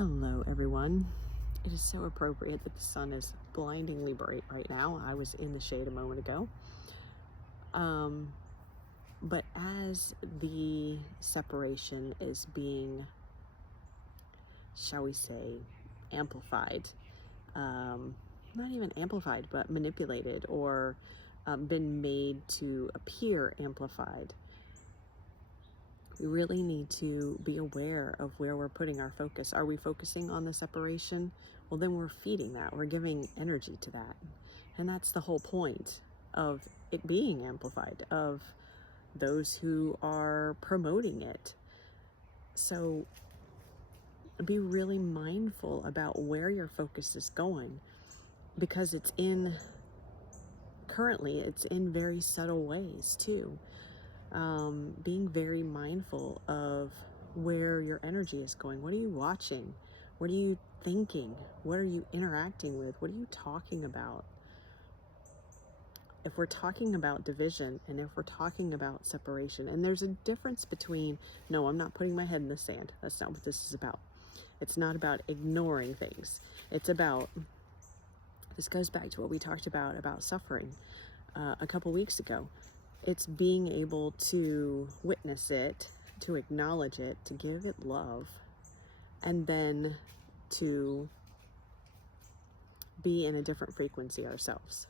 Hello, everyone. It is so appropriate that the sun is blindingly bright right now. I was in the shade a moment ago. But as the separation is being, shall we say, amplified, not even amplified, but manipulated or been made to appear amplified, we really need to be aware of where we're putting our focus. Are we focusing on the separation? Well, then we're feeding that. We're giving energy to that. And that's the whole point of it being amplified, of those who are promoting it. So be really mindful about where your focus is going, because currently it's in very subtle ways too. Being very mindful of where your energy is going. What are you watching? What are you thinking? What are you interacting with? What are you talking about? If we're talking about division and if we're talking about separation, and there's a difference between, no, I'm not putting my head in the sand. That's not what this is about. It's not about ignoring things. It's about, this goes back to what we talked about suffering a couple weeks ago. It's being able to witness it, to acknowledge it, to give it love, and then to be in a different frequency ourselves.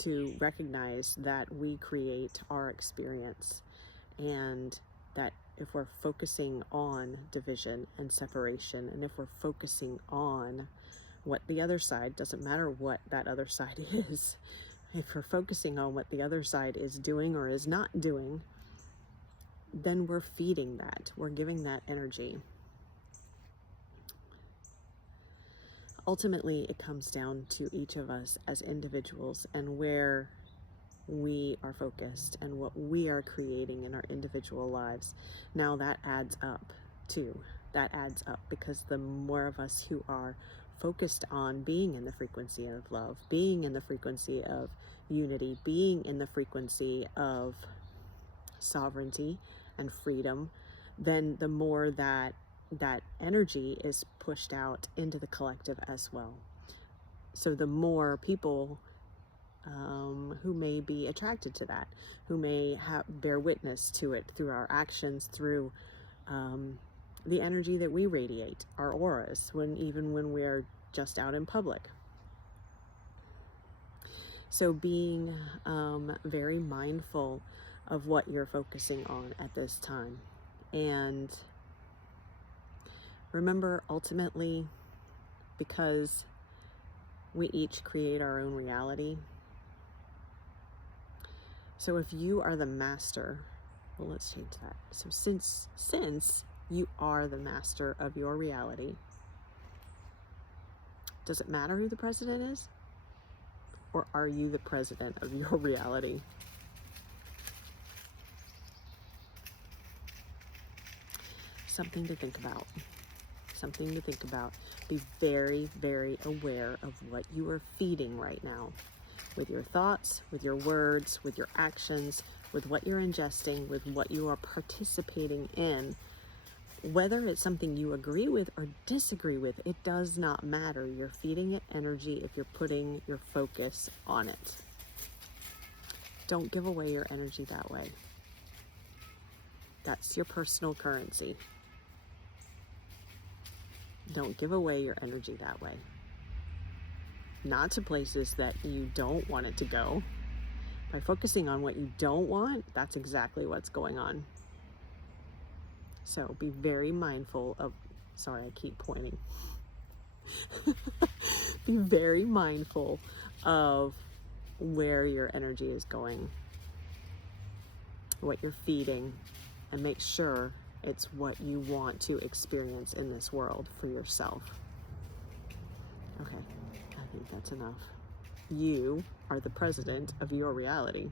To recognize that we create our experience, and that if we're focusing on division and separation, and if we're focusing on what the other side, doesn't matter what that other side is, if we're focusing on what the other side is doing or is not doing, then we're feeding that. We're giving that energy. Ultimately, it comes down to each of us as individuals and where we are focused and what we are creating in our individual lives. Now that adds up too. That adds up, because the more of us who are focused on being in the frequency of love, being in the frequency of unity, being in the frequency of sovereignty and freedom, then the more that energy is pushed out into the collective as well. So the more people who may be attracted to that, who may bear witness to it through our actions, through the energy that we radiate, our auras, even when we're just out in public. So being very mindful of what you're focusing on at this time. And remember, ultimately, because we each create our own reality. So if you are the master, well, let's change that. So since you are the master of your reality, does it matter who the president is? Or are you the president of your reality? Something to think about. Something to think about. Be very, very aware of what you are feeding right now. With your thoughts, with your words, with your actions, with what you're ingesting, with what you are participating in. Whether it's something you agree with or disagree with, it does not matter. You're feeding it energy if you're putting your focus on it. Don't give away your energy that way. That's your personal currency. Don't give away your energy that way. Not to places that you don't want it to go. By focusing on what you don't want, that's exactly what's going on. So be very mindful of, sorry, I keep pointing. Be very mindful of where your energy is going, what you're feeding, and make sure it's what you want to experience in this world for yourself. Okay, I think that's enough. You are the president of your reality.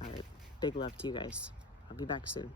All right, big love to you guys. I'll be back soon.